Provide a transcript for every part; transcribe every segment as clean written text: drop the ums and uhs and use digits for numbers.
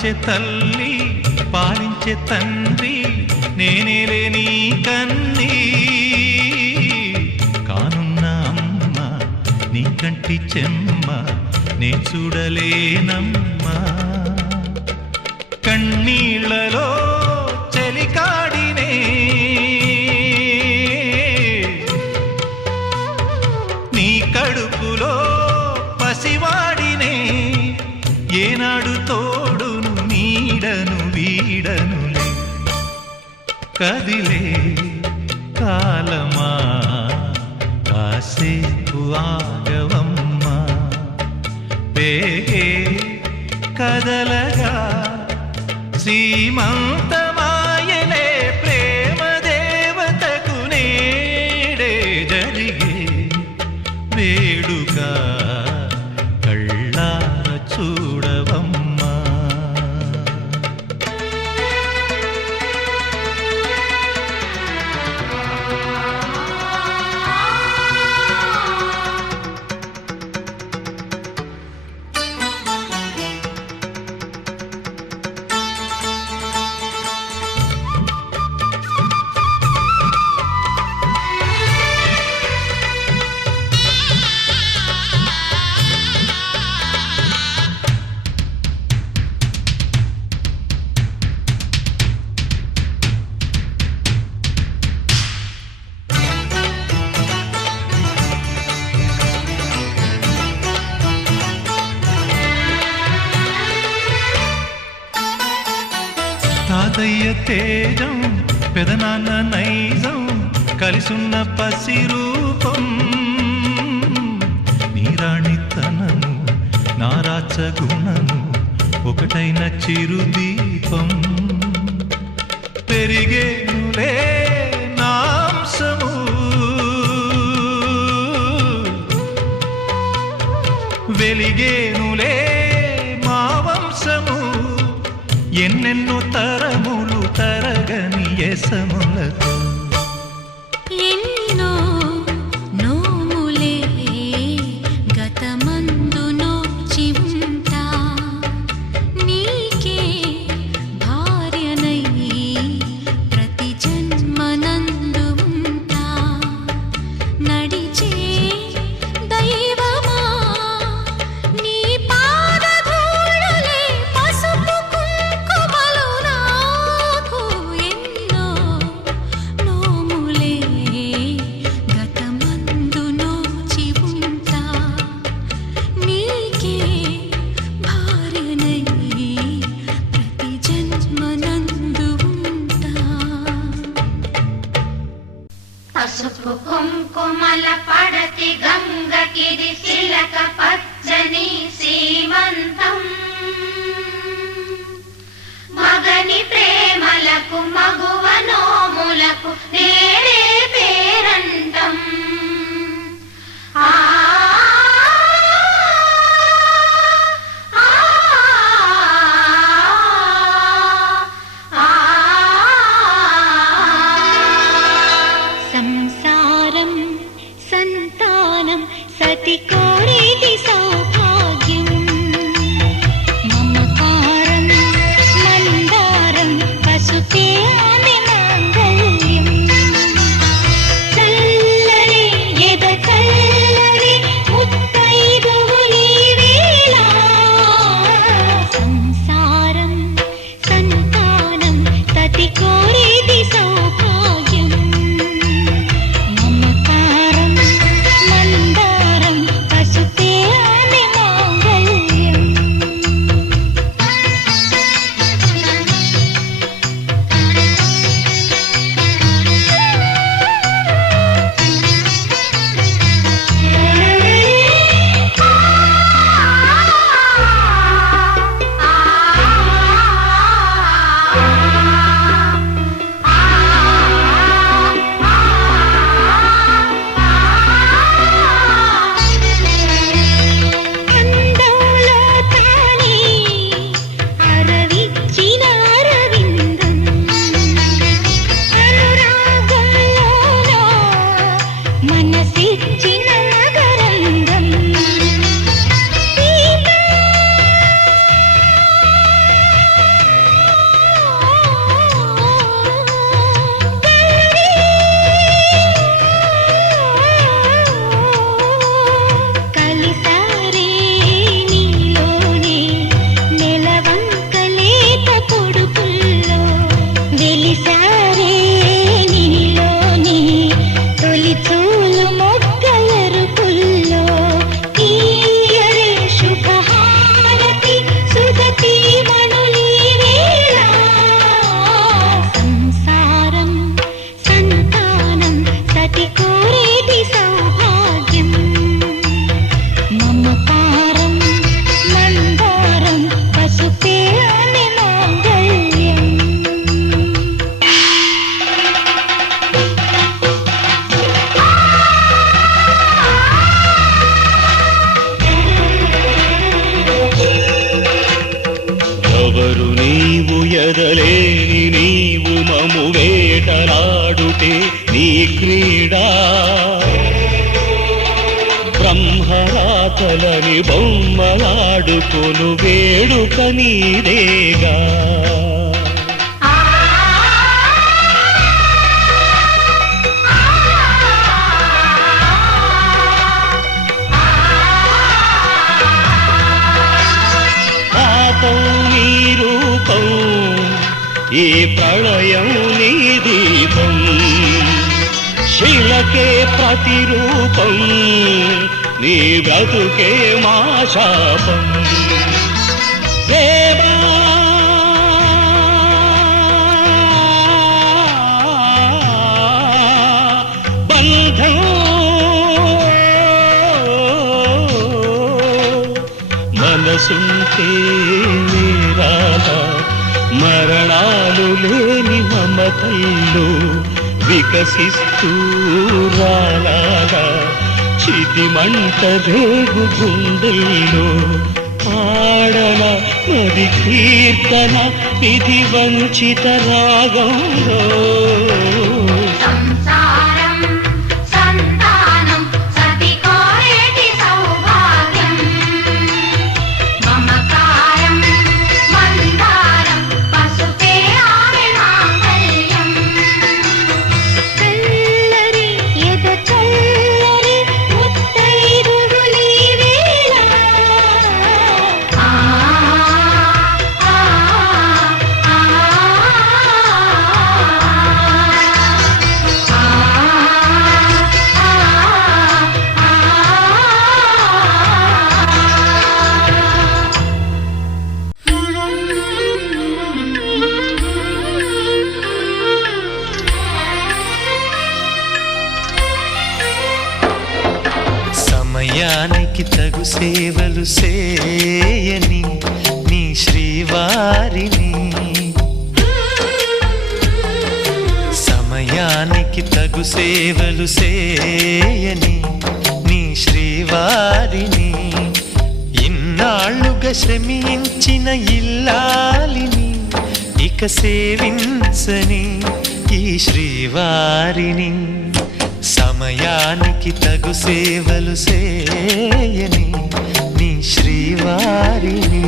లాలించే తల్లి పాలించే తండ్రి నేనేలే నీ కన్నీ కానున్న అమ్మ నీ కంటి చెమ్మ నే చూడలేనమ్మా కన్నీళ్లలో చెలికాడినే నీ కడుపులో పసివాడినే ఏనాడు తోడును నీడను వీడనులే కదిలే కాలమా కాసేపు ఆగవమ్మా పేగే కదలగా సీమంతమాయనే ప్రేమ దేవతకు నేడే జరిగే వేడుక కళ్ళార చూడవమ్మా తాతయ్య తేజం పెదనాన్న నైజం కలిసున్న పసిరూపం నీరాణితనము నారాచ గుణము ఒకటైన చిరుదీపం పెరిగేనులే నాంసము వెలిగేనులే మా వంశము ఎన్నెన్నో తరములు తరగని యసములతో ఎన్నో నోములే గతమందు నోచి ఉంటా నీకే భార్యనై ప్రతి జన్మనందు ఉంటా నడిచే దైవమా నీ పాదధూళులే పసుపు కుంకుమలు నాకు ఎన్నో నోములే గతమందు నోచి ఉంటా నీకే భార్యనై ప్రతి జన్మనందు ఉంటా పసుపు కుంకుమల పడతి గంగకిది శిలక పచ్చని సీమంతం మగని ప్రేమలకు మగువ నోములకు నేడే పేరంటం ఆ సంసారం సంతానం సతి కోరేది సౌభాగ్యం మమకారం మందారం పసుపే ఆమె మాంగళ్యం చల్లని ఎద చల్లని ముత్తైదువులీ వేళ సంసారం సంతానం సతి కోరేది సౌభాగ్యం మమకారం మందారం పసుపే ఆమె మాంగళ్యం కందంలో తానే అరవిచ్చిన అరవిందం అనురాగంలోనో మనసిచ్చిన మకరందం పూల మొగ్గ ఎరుపుల్లో తీయరే శుభహారతి సుధతి మణులీ వేళ సంసారం సంతానం సతి కోరేటి సౌభాగ్యం మమకారం మందారం పసుపే ఆమె మాంగళ్యం ఎవరు నీవు ఎదలేని నీవు మము వేటలాడుటే నీ క్రీడా బ్రహ్మరాతలని బొమ్మలాడుకొను వేడుక నీదేగా పాపం నీ రూపం ఈ ప్రళయం నీ దీపం శిలకే ప్రతిరూపం నీ బ్రతుకే మా శాపం దేవా బంధం మనసుంటే నీరాలా మరణాలు లేని మమతల్లో వికసిస్తూ రాలాగా చితి మంట రేగు గుండెల్లో పాడన మరి కీర్తన విధి వంచిత రాగంలో సంసారం సంతానం సతి కోరేటి సౌభాగ్యం మమకారం మందారం పసుపే ఆమె మాంగళ్యం చల్లరి ఎద చల్లరి ముత్తైదువులీ వేళ ఆ ఆ సమయానికి తగు సేవలు సేయని నీ శ్రీవారిని సమయానికి తగు సేవలు సేయని నీ శ్రీవారిని ఇన్నాళ్ళుగా శ్రమించిన ఇల్లాలిని ఇక సేవించని ఈ శ్రీవారిని సమయానికి తగు సేవలు సేయని నీ శ్రీవారిని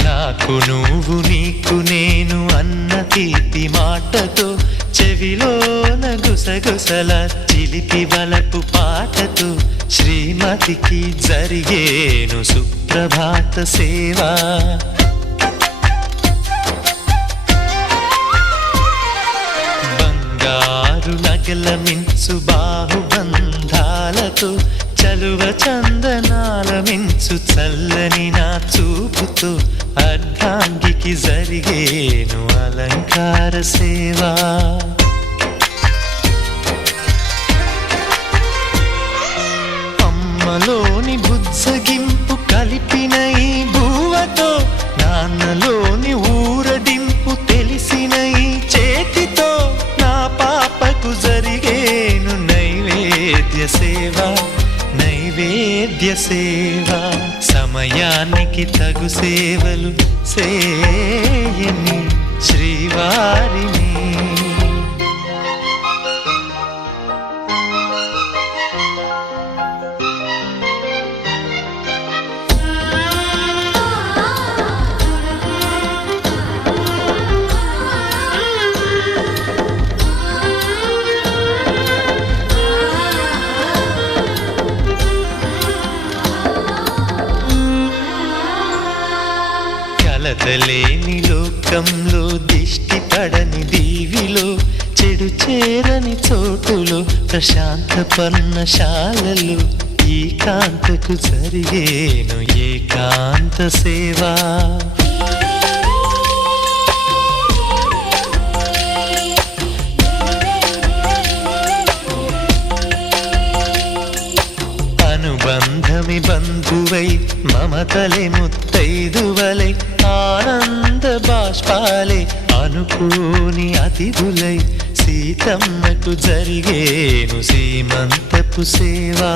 నాకు నువ్వు నీకు నేను అన్న తీపి మాటతో చెవిలోన గుసగుసల చిలిపి వలపు పాటతో శ్రీమతికి జరిగేను సుప్రభాత సేవా బంగారు నగల మించు బాహుబంధాలతో చలువ చందనాల మించు చల్లని నా చూపుతో అర్ధాంగికి జరిగేను అలంకార సేవా అమ్మలోని బుజ్జగింపు కలిపిన ఈ భూవతో నాన్నలోని ఊరడింపు తెలిసిన ఈ చేతితో నా పాపకు జరిగేను నైవేద్య సేవ నైవేద్య సేవ సమయానికి తగు సేవలు సేయని శ్రీవారిని లేని లోకంలో దిష్టి పడని దీవిలో చెడు చేరని చోటులో ప్రశాంత పర్ణశాలలో ఈ కాంతకు జరిగేను ఏకాంత సేవా అనుబంధమి బంధువై మమతలే ముత్తైదువలై ఆనంద బాష్పాలే అనుకోని అతిథులై సీతమ్మకు జరిగేను సీమంతపు సేవా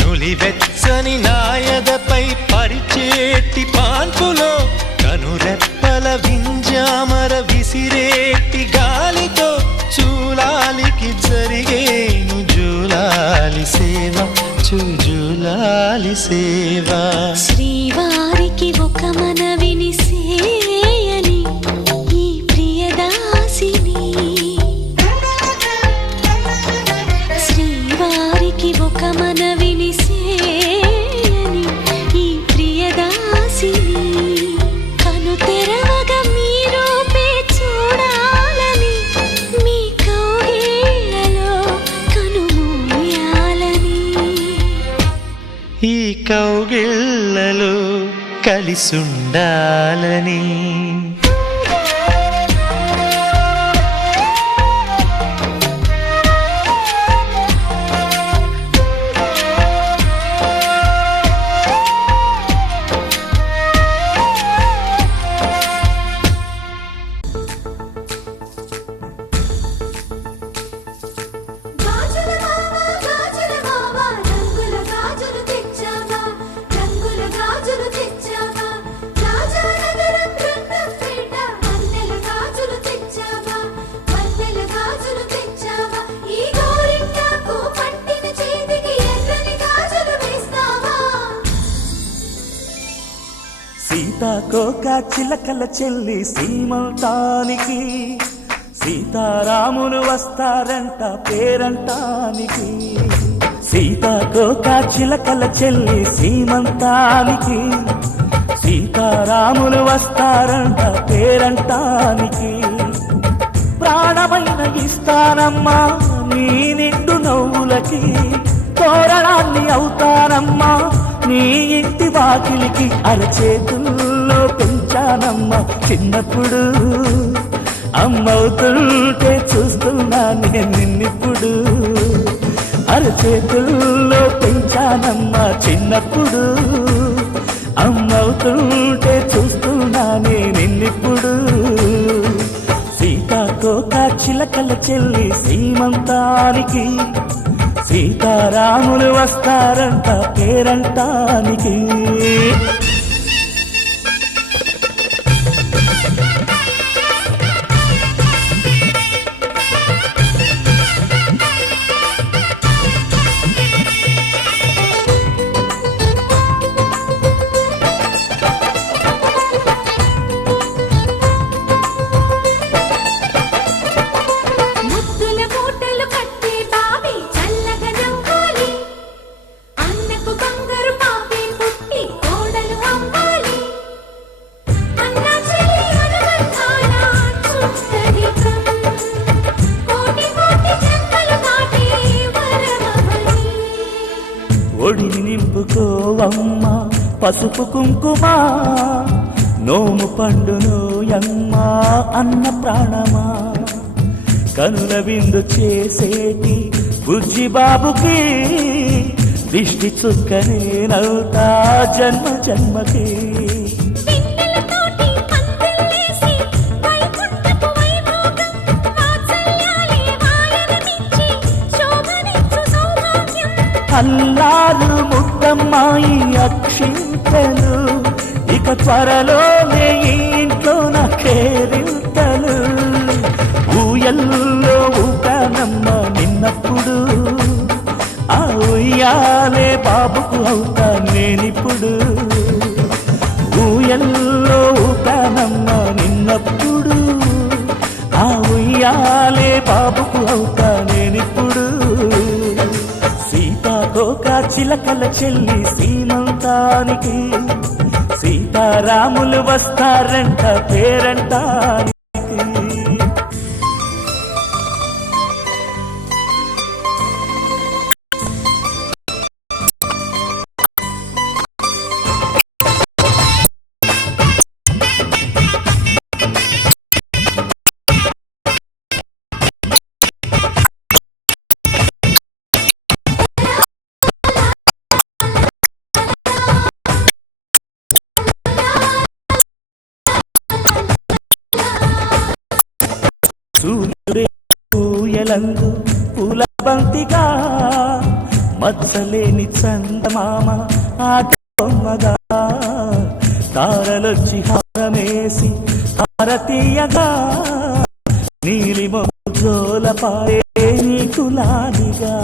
నులివెచ్చని నాయదపై పరిచేటి పాన్పులో కనురెప్పల వింజామర విసిరేటి గాలితో చూలాలికి జరిగేను జూలాలి సేవ జూలాలి సేవ శ్రీవారికి ఒక మనవిని సేయని ఈ ప్రియదాసిని శ్రీవారికి ఒక మనవిని సేయని ఈ ప్రియదాసిని కను తెరవగా మీ రూపే చూడాలని మీ కౌగిళ్ళలో కనుమూయాలని ఈ కౌగిళ్ళలో కలిసుండాలని గాజుల మావా రంగుల గాజులు తెచ్చావా రంగుల గాజులు తెచ్చావా రాజానగరం రంగంపేట మల్లెల గాజులు తెచ్చావా మల్లెల గాజులు తెచ్చావా ఈ గోరింటాకు పట్టిన చేతికి ఎర్రని గాజులు వేస్తావా సీతాకోక చిలకల చెల్లి సీమంతానికి సీతారాములు వస్తారంట పేరంటానికి సీతాకోక చిలకల చెల్లి సీమంతానికి సీతారాములు వస్తారంట పేరంటానికి ప్రాణమైన ఇస్తానమ్మా నీ నిండు నవ్వులకి తోరణాన్ని అవుతానమ్మా నీ ఇంటి వాకిలికి అరచేతుల్లో పెంచానమ్మా చిన్నప్పుడు అమ్మవుతుంటే చూస్తున్నా నేను నిన్నిప్పుడు అరచేతుల్లో పెంచానమ్మా చిన్నప్పుడు అమ్మవుతుంటే చూస్తున్నా నేను నిన్నిప్పుడు సీతాకోక చిలకల చెల్లి సీమంతానికి సీతారాములు వస్తారంట పేరంటానికి ముద్దుల మూటలు కట్టే బావి చల్లగా నవ్వాలి అన్నకు బంగారు పాపే పుట్టి కోడలు అవ్వాలి అన్న చెల్లి అనుబంధాల చుట్టరికం కోటి కోటి జన్మలు దాటి వరమవని ఒడిని నింపుకోవమ్మ పసుపు కుంకుమ నోము పండును యమ్మ అన్న ప్రాణమా కనుల విందు చేసేటి బుజ్జి బాబుకి దిష్టి చుక్కనేనవుతా జన్మ జన్మకి పిన్నెలతోటి పందిళ్ళేసి వైకుంఠపు వైభోగం వాత్సల్యాలే వాయనమిచ్చి శోభనిచ్చు సౌభాగ్యం అల్లారు ముద్దమ్మాయి అక్షింతలు ఇక త్వరలోనే ఈ ఇంట్లో నా కేరింతలు ఊయల్లో ఊకానమ్మ నిన్నప్పుడు ఆ ఉయ్యాలే బాబుకు అవుతా నేనిప్పుడు ఊయల్లో ఊకానమ్మ నిన్నప్పుడు ఆ ఉయ్యాలే బాబుకు అవుతా నేను చిలకల చెల్లి సీమంతానికి సీతారాములు వస్తారంట పేరంటానికి. సూర్యుడే పూయలందు పూల బంతిగా మచ్చలేని చందమామ ఆట బొమ్మగా తారలొచ్చి హారమేసి హారతీయగా నీలిమ జోలపాయే నీకులానిగా